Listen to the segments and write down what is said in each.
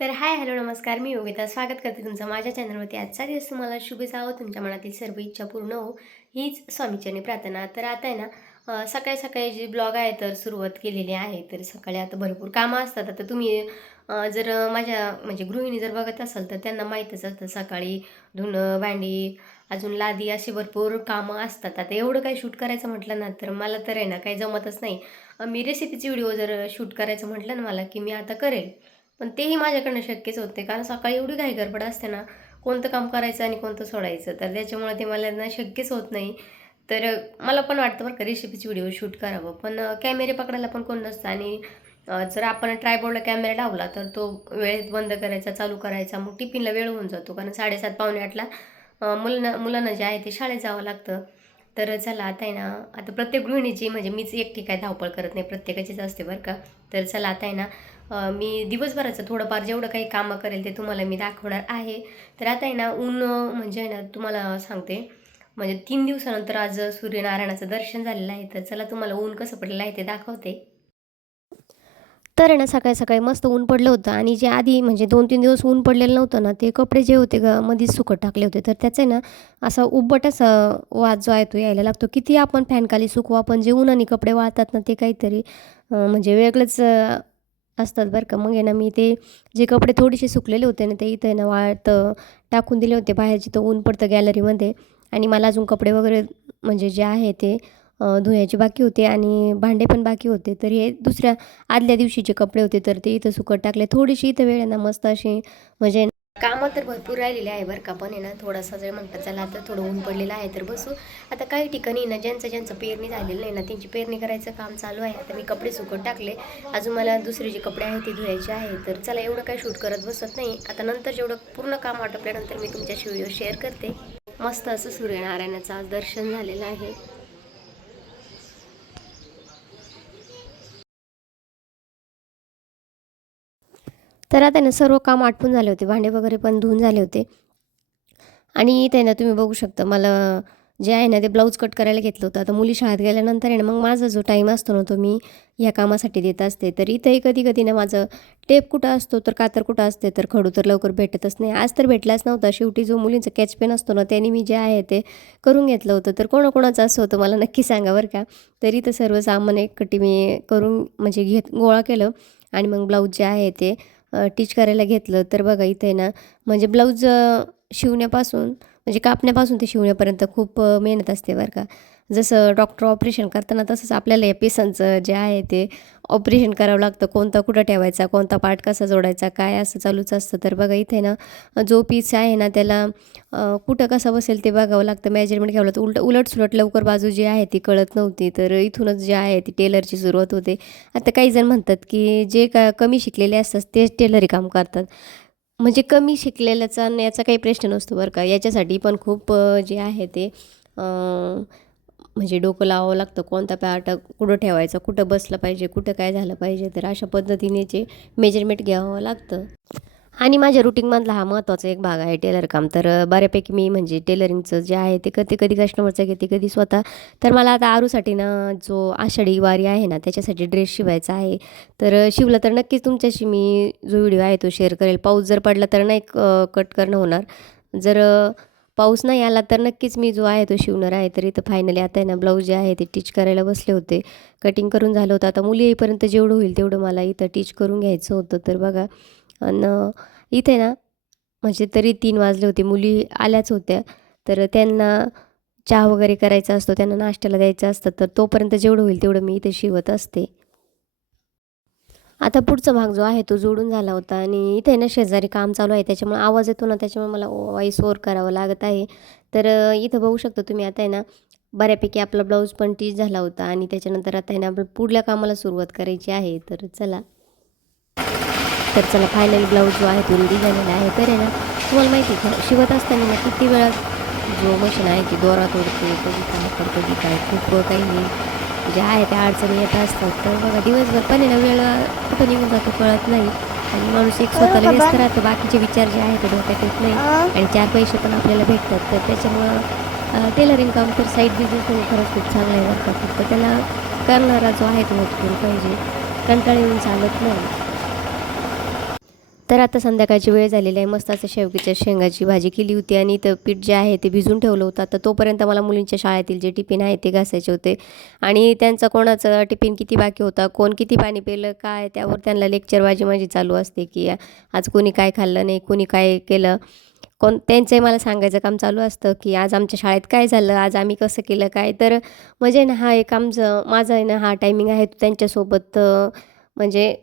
तर हाय, हॅलो, नमस्कार. मी योगिता. स्वागत करते तुमचं माझ्या चॅनलवरती. आजचा दिवस तुम्हाला शुभ जावो, तुमच्या मनातील सर्व इच्छा पूर्ण हो, हीच स्वामीचरणी प्रार्थना. तर आता आहे ना, सकाळी-सकाळी जी ब्लॉग आहे तर सुरुवात केलेली आहे. तर सकाळी आता भरपूर कामं असतात. आता तुम्ही जर माझ्या म्हणजे गृहिणी जर बघत असाल तर त्यांना माहीतच असतं सकाळी धुणं, भांडी, अजून लादी अशी भरपूर कामं असतात. आता एवढं काही शूट करायचं म्हटलं ना, तर मला तर आहे ना काही जमतच नाही. मी रेसिपीचे व्हिडिओ जर शूट करायचं म्हटलं ना मला, की मी आता करेल. पण तेही माझ्याकडनं शक्यच होत नाही. कारण सकाळी एवढी घाई-गडबड असते ना, कोणतं काम करायचं आणि कोणतं सोडायचं. तर त्याच्यामुळे ते मला ना शक्यच होत नाही. तर मला पण वाटतं बरं का रेसिपीचे व्हिडिओ शूट करावं. पण कॅमेरे पकडायला पण कोण नसतं आणि जर आपण ट्रायपॉडला कॅमेरा लावला, तर तो वेळेत बंद करायचा, चालू करायचा. मग टिफिनला वेळ होऊन जातो. कारण 7:30 पावणे 8ला मुलांना मुलांना जे आहे ते शाळेत जावं लागतं. तर चला आता आहे ना, आता प्रत्येक गृहिणीची म्हणजे मीच एकटी काय धावपळ करत नाही, प्रत्येकाचीच असते बरं का. तर चला आता आहे ना, मी दिवसभराचं थोडंफार जेवढं काही कामं करेल ते तुम्हाला मी दाखवणार आहे. तर आता आहे ना, ऊन म्हणजे आहे ना, तुम्हाला सांगते म्हणजे 3 दिवसानंतर आज सूर्यनारायणाचं दर्शन झालेलं आहे. तर चला तुम्हाला ऊन कसं पडलेलं आहे ते दाखवते. तर आहे ना, सकाळी-सकाळी मस्त ऊन पडलं होतं आणि जे आधी म्हणजे 2-3 दिवस ऊन पडलेलं नव्हतं ना, ते कपडे जे होते मध्येच सुकत टाकले होते. तर त्याचं आहे ना, असा उब्बट असा वास जो आहे तो यायला लागतो. किती आपण फॅनखाली सुकवू, पण जे उन्हाने कपडे वाळतात ना, ते काहीतरी म्हणजे वेगळंच असतात बरं का. मग आहे ना, मी ते जे कपडे थोडेसे सुकलेले होते ना, ते इथं आहे ना वाळत टाकून दिले होते बाहेर जिथं ऊन पडतं गॅलरीमध्ये. आणि मला अजून कपडे वगैरे म्हणजे जे आहे ते धुवायचे बाकी होते आणि भांडे पण बाकी होते. तर हे दुसऱ्या आदल्या दिवशीचे कपडे होते, तर ते इथं सुकत टाकले. थोडीशी इथं वेळ आहे ना मस्त अशी म्हणजे कामं तर भरपूर राहिलेली आहे बरं का. पण आहे ना थोडासा जर म्हणतात चला आता थोडं ऊन पडलेलं आहे तर बसू. आता काही ठिकाणी ना ज्यांचं पेरणी झालेलं नाही ना त्यांची पेरणी करायचं काम चालू आहे. आता मी कपडे सुकत टाकले. अजून मला दुसरे जे कपडे आहेत ते धुवायचे आहे. तर चला एवढं काही शूट करत बसत नाही. आता नंतर जेवढं पूर्ण काम आटोपल्यानंतर मी तुमच्याशी व्हिडिओ शेअर करते. मस्त असं सूर्यनारायणाचं आज दर्शन झालेलं आहे. तर आता ना सर्व काम आटपून झाले होते. भांडे वगैरे पण धुवून झाले होते. आणि इथे ना तुम्ही बघू शकता मला जे आहे ना ते ब्लाऊज कट करायला घेतलं होतं. आता मुली शाळेत गेल्यानंतर आहे ना मग माझा जो टाईम असतो ना तो मी ह्या कामासाठी देत असते. तर इथंही कधी-कधी ना माझं टेप कुठं असतो तर कातर कुठं असते तर खडू तर लवकर भेटतच नाही. आज तर भेटलाच नव्हता. शेवटी जो मुलींचा कॅच पेन असतो ना त्याने मी जे आहे ते करून घेतलं होतं. तर कोणाकोणाचं असं होतं मला नक्की सांगा बरं का. तर इथं सर्व सामान एकखट्टी मी करून म्हणजे गोळा केलं आणि मग ब्लाऊज जे आहे ते टिच करायला घेतलं. तर बघा इथे ना म्हणजे ब्लाऊज शिवण्यापासून म्हणजे कापण्यापासून ते शिवण्यापर्यंत खूप मेहनत असते बरं का. जसं डॉक्टर ऑपरेशन करताना तसंच आपल्याला या पिसांचं जे आहे ते ऑपरेशन करावं लागतं. कोणता कुठं ठेवायचा, कोणता पार्ट कसा जोडायचा, काय असं चालूच असतं. तर बघा इथे ना जो पीस आहे ना त्याला कुठं कसा बसेल ते बघावं लागतं. मेजरमेंट घ्यावं लागतं. उलट-सुलट लवकर बाजू जी आहे ती कळत नव्हती. तर इथूनच जे आहे ती टेलरची सुरुवात होते. आता काही जण म्हणतात की जे कमी शिकलेले असतात तेच टेलरी काम करतात. म्हणजे कमी शिकलेल्याचा आणि याचा काही प्रश्न नसतो बरं का. याच्यासाठी पण खूप जे आहे ते म्हणजे डोकं लावावं लागतं. कोणता पार्ट कुठं ठेवायचा, कुठं बसलं पाहिजे, कुठं काय झालं पाहिजे. तर अशा पद्धतीने जे मेजरमेंट घ्यावं लागतं. आणि माझ्या रुटीनमधला हा महत्त्वाचा एक भाग आहे टेलर काम. तर बऱ्यापैकी मी म्हणजे टेलरिंगचं जे आहे ते कधी-कधी कस्टमरचं घेते, कधी स्वतः. तर मला आता आरूसाठी ना जो आषाढी वारी आहे ना त्याच्यासाठी ड्रेस शिवायचा आहे. तर शिवला तर नक्कीच तुमच्याशी मी जो व्हिडिओ आहे तो शेअर करेल. पाऊस जर पडला तर नाही कट करणं होणार. जर पाऊस नाही आला तर नक्कीच मी जो आहे तो शिवणार आहे. तर इथं फायनली आता आहे ना ब्लाऊज जे आहे ते टिच करायला बसले होते. कटिंग करून झालं होतं. आता मुली येईपर्यंत जेवढं होईल तेवढं मला इथं टिच करून घ्यायचं होतं. तर बघा आणि इथे ना म्हणजे तरी 3 वाजले होते. मुली आल्याच होत्या. तर त्यांना चहा वगैरे करायचा असतो, त्यांना नाश्त्याला द्यायचं असतं. तर तोपर्यंत जेवढं होईल तेवढं मी इथे शिवत असते. आता पुढचा भाग जो आहे तो जोडून झाला होता आणि इथे ना शेजारी काम चालू आहे त्याच्यामुळे आवाज येतो ना त्याच्यामुळे मला व्हॉईस ओव्हर करावं लागत आहे. तर इथं बघू शकता तुम्ही आता आहे ना बऱ्यापैकी आपला ब्लाऊज पण टीच झाला होता आणि त्याच्यानंतर आता आहे ना आपण पुढल्या कामाला सुरुवात करायची आहे. तर चला. तर चला फायनली ब्लाऊज जो आहे तो रेडी झालेला आहे. तर आहे ना तुम्हाला माहिती आहे का शिवत असताना ना किती वेळा जो मशीन आहे ती दोरा तोडते, कधी काय तर कधी काय खूप काही जे आहे त्या अडचणी येत असतात. तर बघा दिवसभर पण आहे ना वेळ कुठं निघून जातो कळत नाही आणि माणूस एक स्वतःला व्यस्त राहतं. बाकीचे विचार जे आहेत ते डोक्यात येत नाही आणि 4 पैसे पण आपल्याला भेटतात. तर त्याच्यामुळं टेलरिंग काम तर साईड बिझनेस म्हणून खरंच खूप चांगला आहे बरं का. फक्त त्याला करणारा जो आहे तो मजबूर पाहिजे. कंटाळा येऊन चालत नाही. तर आता संध्याकाळची वेळ झालेली आहे. मस्त असं शेवग्याच्या शेंगाची भाजी केली होती आणि इथं पीठ जे आहे ते भिजून ठेवलं होतं. तर तोपर्यंत मला मुलींच्या शाळेतील जे टिफिन आहे ते घासायचे होते आणि त्यांचा कोणाचं टिफिन किती बाकी होता, कोण किती पाणी पिलं, काय त्यावर त्यांना लेक्चरबाजी माझी चालू असते की आज कोणी काय खाल्लं नाही, कोणी काय केलं. त्यांचंही मला सांगायचं काम चालू असतं की आज आमच्या शाळेत काय झालं, आज आम्ही कसं केलं काय. तर म्हणजे ना हा एक माझा आहे ना हा टायमिंग आहे तो त्यांच्यासोबत म्हणजे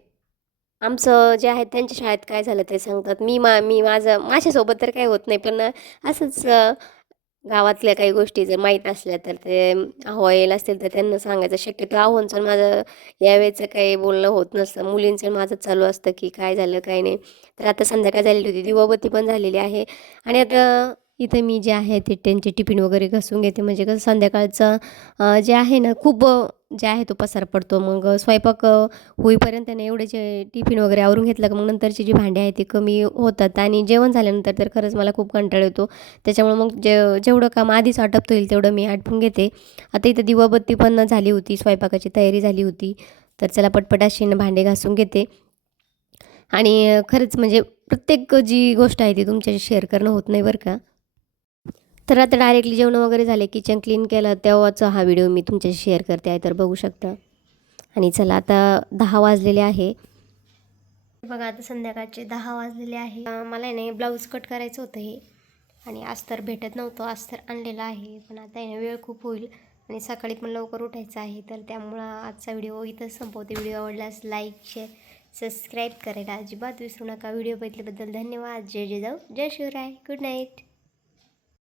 आमचं जे आहे त्यांच्या शाळेत काय झालं ते सांगतात. मी माझ्यासोबत तर काही होत नाही, पण असंच गावातल्या काही गोष्टी जर माहीत असल्या तर ते अहवाल असतील तर त्यांना सांगायचं. शक्यतो आव्हानचं माझं यावेळेचं काही बोलणं होत नसतं. मुलींचं माझंच चालू असतं की काय झालं काय नाही. तर आता संध्याकाळ झालेली होती, दिवाबत्ती पण झालेली आहे आणि आता इथं मी जे आहे ते त्यांचे टिफिन वगैरे घासून घेते. म्हणजे कसं संध्याकाळचं जे आहे ना खूप जे आहे तो पसार पडतो. मग स्वयंपाक होईपर्यंत ना एवढे जे टिफिन वगैरे आवरून घेतलं का मग नंतरची जी भांडी आहेत ती कमी होतात आणि जेवण झाल्यानंतर तर खरंच मला खूप कंटाळा येतो. त्याच्यामुळे मग जेवढं काम आधीच आटपता येईल तेवढं मी आटपून घेते. आता इथं दिवाबत्ती पण झाली होती, स्वयंपाकाची तयारी झाली होती. तर चला पटपट अशी भांडे घासून घेते आणि खरंच म्हणजे प्रत्येक जी गोष्ट आहे ती तुमच्याशी शेअर करणं होत नाही बरं का. तर आता डायरेक्टली जेवण वगैरे झाले, किचन क्लीन केलं तेव्हाचा हा व्हिडिओ मी तुमच्याशी शेअर करते आहे, तर बघू शकता. आणि चला आता 10 वाजलेले आहे. बघा आता संध्याकाळचे 10 वाजलेले आहे. मला आहे ना ब्लाऊज कट करायचं होतं हे आणि अस्तर भेटत नव्हतं. अस्तर आणलेलं आहे, पण आता आहे ना वेळ खूप होईल आणि सकाळी पण लवकर उठायचं आहे. तर त्यामुळं आजचा व्हिडिओ इथंच संपवते. व्हिडिओ आवडल्यास लाईक, शेअर, सबस्क्राईब करायला अजिबात विसरू नका. व्हिडिओ बघितल्याबद्दल धन्यवाद. जय जय जाऊ, जय शिवराय. Good night.